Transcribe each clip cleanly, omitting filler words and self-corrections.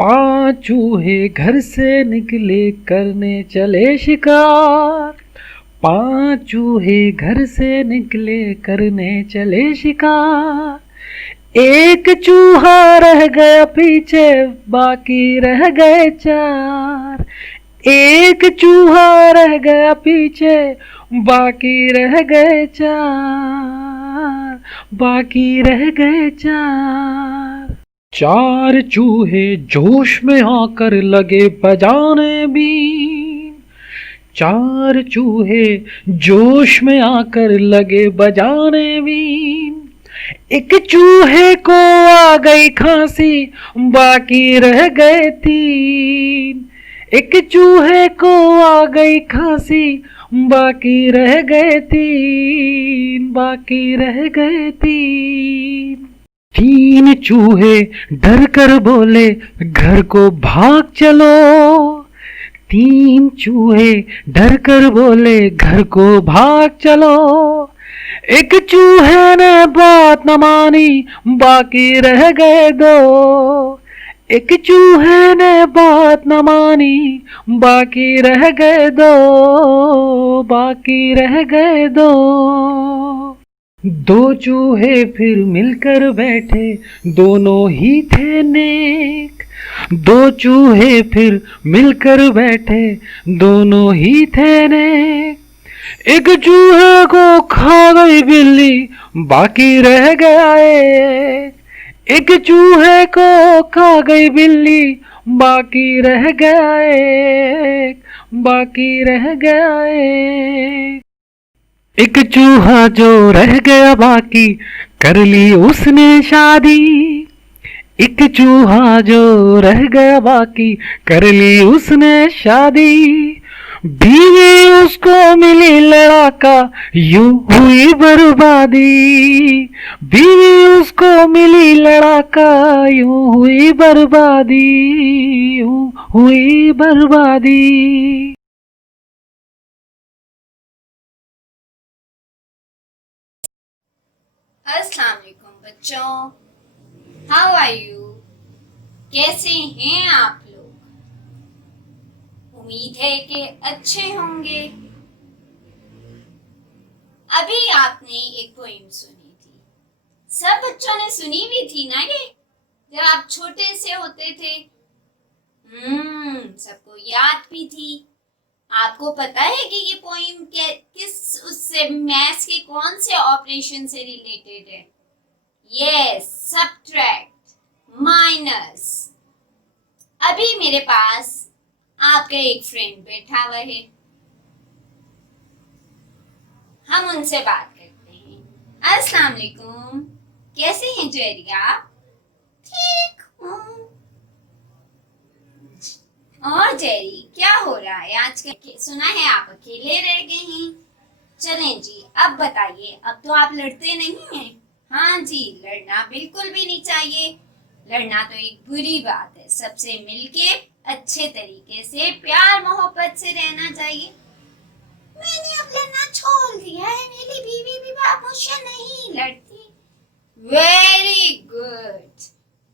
पांच चूहे घर से निकले करने चले शिकार। पांच चूहे घर से निकले करने चले शिकार। एक चूहा रह गया पीछे, बाकी रह गए चार। एक चूहा रह गया पीछे, बाकी रह गए चार। बाकी रह गए चार। चार चूहे जोश में आकर लगे बजाने बीन। चार चूहे जोश में आकर लगे बजाने बीन। एक चूहे को आ गई खांसी, बाकी रह गए तीन। एक चूहे को आ गई खांसी, बाकी रह गए तीन। बाकी रह गए तीन। तीन चूहे डर कर बोले घर को भाग चलो। तीन चूहे डर कर बोले घर को भाग चलो। एक चूहे ने बात न मानी, बाकी रह गए दो। एक चूहे ने बात न मानी, बाकी रह गए दो। बाकी रह गए दो। दो चूहे फिर मिलकर बैठे, दोनों ही थे नेक। दो चूहे फिर मिलकर बैठे, दोनों ही थे नेक। एक चूहे को खा गई बिल्ली, बाकी रह गया एक। एक चूहे को खा गई बिल्ली, बाकी रह गया एक। बाकी रह गया एक। एक चूहा जो रह गया बाकी, कर ली उसने शादी। एक चूहा जो रह गया बाकी, कर ली उसने शादी। बीवी उसको मिली लड़ाका, यूं हुई बर्बादी। बीवी उसको मिली लड़ाका, यूं हुई बर्बादी। यूं हुई बर्बादी। अस्सलाम वालेकुम बच्चों, हाउ आर यू? कैसे हैं आप लोग? उम्मीद है कि अच्छे होंगे। अभी आपने एक पोइम सुनी थी, सब बच्चों ने सुनी भी थी ना ये, जब आप छोटे से होते थे। सबको याद भी थी। आपको पता है कि ये पोइम किस उससे मैथ्स के कौन से ऑपरेशन से रिलेटेड है? Yes, subtract, minus. अभी मेरे पास आपका एक फ्रेंड बैठा हुआ है, हम उनसे बात करते हैं। अस्सलाम वालेकुम, कैसे हैं जेरी आप? ठीक हूँ। और जेरी, क्या हो रहा है आजकल? सुना है आप अकेले रह गए हैं। चलें जी, अब बताइए, अब तो आप लड़ते नहीं हैं। हाँ जी, लड़ना बिल्कुल भी नहीं चाहिए। लड़ना तो एक बुरी बात है। सबसे मिलके अच्छे तरीके से प्यार मोहब्बत से रहना चाहिए। मैंने अब लड़ना छोड़ दिया है, मेरी बीवी भी मुझसे नहीं लड़ती। वेरी गुड,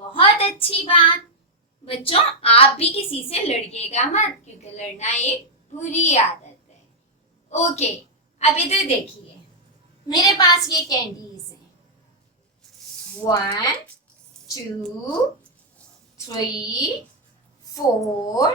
बहुत अच्छी बात। बच्चों, आप भी किसी से लड़िएगा मत, क्योंकि लड़ना एक बुरी आदत है। ओके, अब इधर देखिए, मेरे पास ये कैंडीज हैं। 1 2 3 4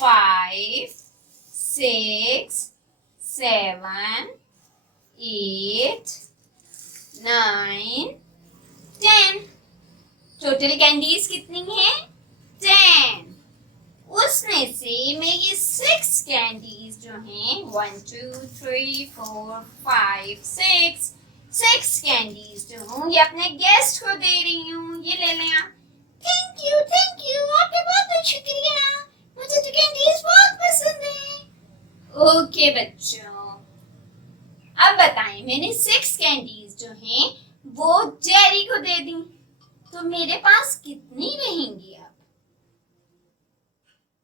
5 6 7 8 9 10। टोटल कैंडीज कितनी है? 10। उसमें से मैं ये 6 कैंडीज जो हैं, 1 2 3 4 5 6 कैंडीज जो हूँ, ये अपने गेस्ट को दे रही हूँ। ये ले लें आप। थैंक यू, आपका बहुत बहुत शुक्रिया। मुझे तो कैंडीज बहुत पसंद है। ओके बच्चों, अब बताएं, मैंने 6 कैंडीज जो हैं वो जेरी को दे दी, तो मेरे पास कितनी रहेंगी? अब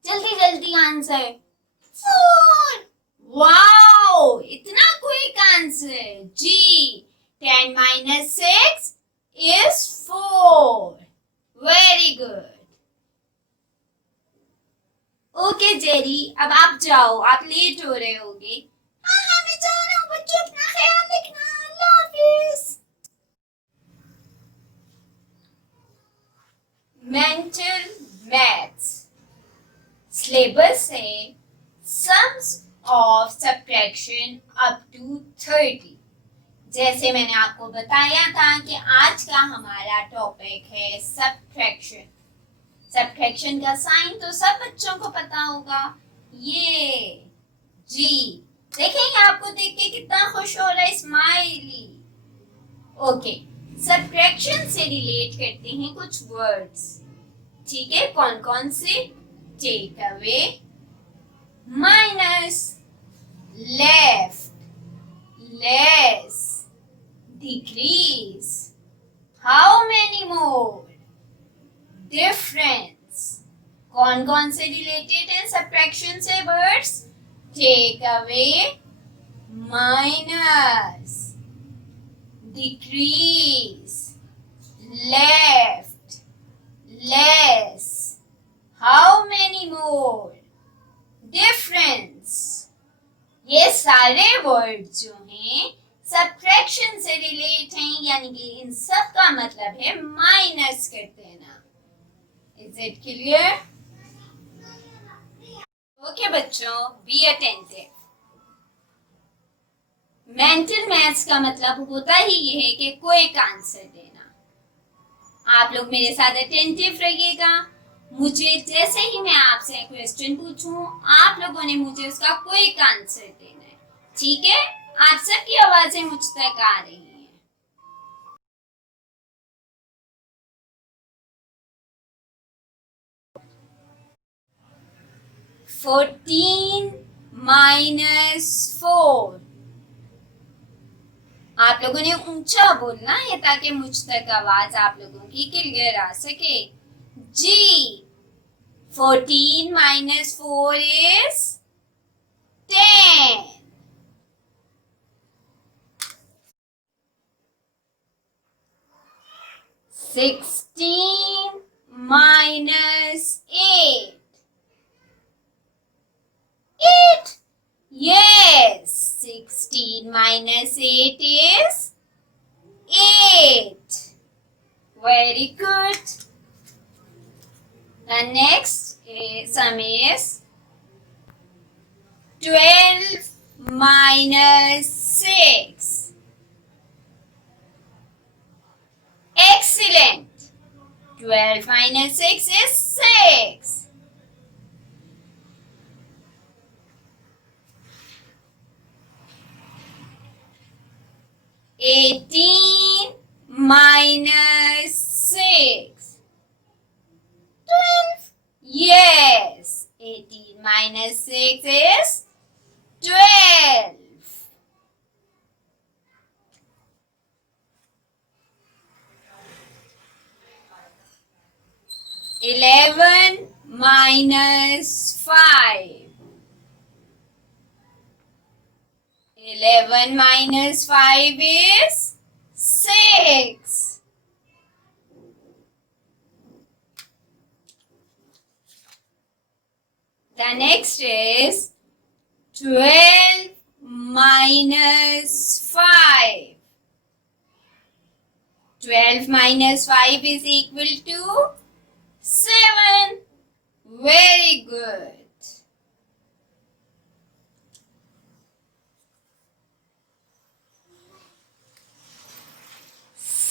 जल्दी जल्दी आंसर। 4। वाओ, इतना क्विक आंसर जी। 10 minus 6 is 4. Very good. Okay Jerry, अब आप जाओ, आप लेट हो रहे होगे। हाँ हाँ मैं जा रहा हूँ बच्चों, अपना ख्याल रखना, अल्लाह हाफिज। मेंटल मैथ्स सिलेबस है sums of subtraction up to 30। जैसे मैंने आपको बताया था कि आज का हमारा टॉपिक है सब्ट्रैक्शन। सब्ट्रैक्शन का साइन तो सब बच्चों को पता होगा, ये जी। देखेंगे आपको देख के कितना खुश हो रहा है, स्माइली। ओके, सब्ट्रैक्शन से रिलेट करते हैं कुछ वर्ड्स। ठीक है, कौन कौन से? Take away, minus, left, less, decrease, how many more, difference. कौन कौन से रिलेटेड है सब्ट्रैक्शन से words? Take away, minus, decrease, left, less, how many more, difference. ये सारे वर्ड जो हैं सब्ट्रैक्शन से रिलेट हैं, यानी कि इन सब का मतलब है माइनस कर देना। Is it clear? ओके बच्चों, बी अटेंटिव। मेंटल मैथ्स का मतलब होता ही ये है कि क्विक आंसर देना। आप लोग मेरे साथ अटेंटिव रहिएगा। मुझे जैसे ही मैं आपसे क्वेश्चन पूछूं, आप लोगों ने मुझे उसका क्विक आंसर देना है। ठीक है? आप सबकी आवाजें मुझ तक आ रही हैं। 14 माइनस 4। आप लोगों ने ऊंचा बोलना है ताकि मुझ तक आवाज आप लोगों की क्लियर आ सके। जी, 14 minus 4 is 10। 16 minus 8. 8. Yes, 16 minus 8 is 8. Very good. The next sum is 12 minus 6. Excellent. 12 minus 6 is 6. Eighteen minus 6. 12. Yes. 18 minus 6 is 12. 11 minus 5. 11 minus 5 is 6. The next is 12 minus 5. 12 minus 5 is equal to 7. Very good.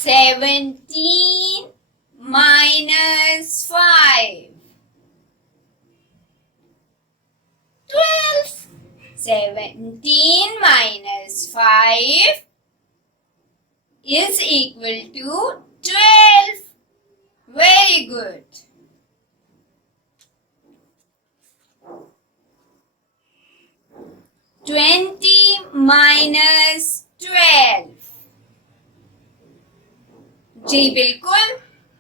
17 minus 5. 12. 17 minus 5 is equal to 12. Very good. 20 minus 12. जी बिल्कुल,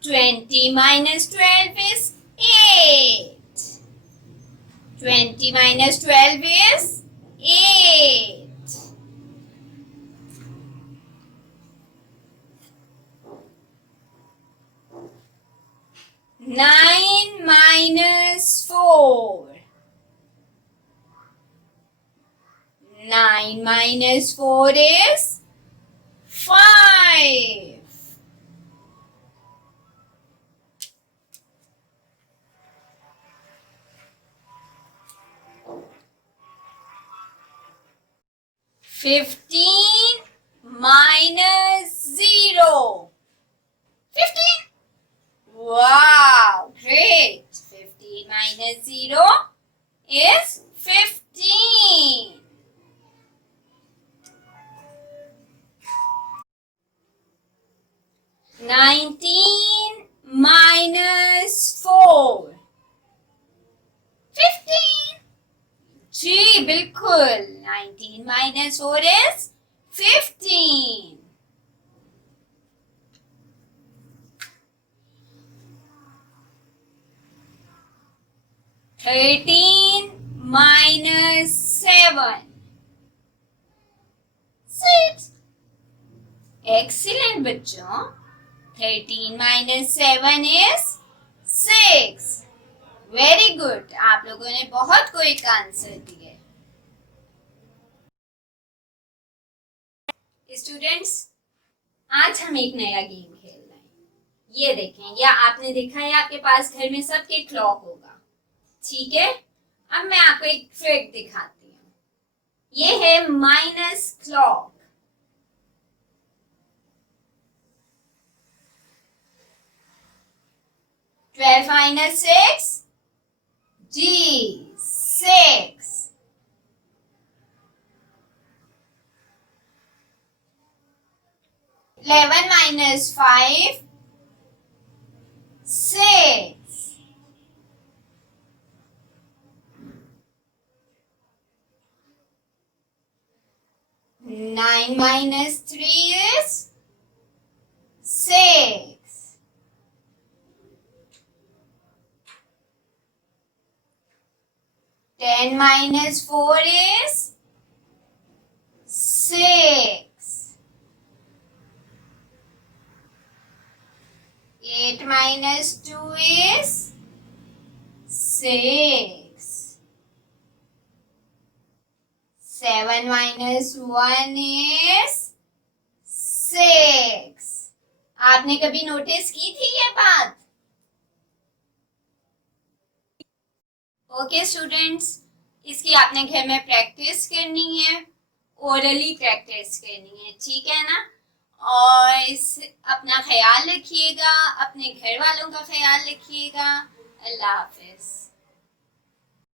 20 minus 12 is 8. 20 minus 12 is 8. 9 minus 4. minus 4 is 5. Fifteen minus 0. 15. Wow, great. 15 minus 0 is 15. Nineteen minus 4. 15. जी बिल्कुल. 19 minus 4 is 15. Thirteen minus 7. 6. Excellent बच्चों. 13 minus 7 is 6. Very good. आप लोगों ने बहुत quick answer दिए. Students, आज हम एक नया गेम खेल रहे हैं. ये देखें, या आपने देखा है आपके पास घर में सबके क्लॉक होगा. ठीक है. अब मैं आपको एक ट्रिक दिखाती हूँ. ये है minus clock. Twelve minus 6. Ji 6. 11 minus 5. 6. 9 minus 3 is 6. 10 minus 4 is 6. 8 minus 2 is 6. 7 minus 1 is 6. आपने कभी नोटिस की थी ये बात? ओके स्टूडेंट्स, इसकी आपने घर में प्रैक्टिस करनी है. ओरली प्रैक्टिस करनी है. ठीक है ना. और अपना ख्याल रखिएगा, अपने घर वालों का ख्याल रखिएगा. अल्लाह हाफिज.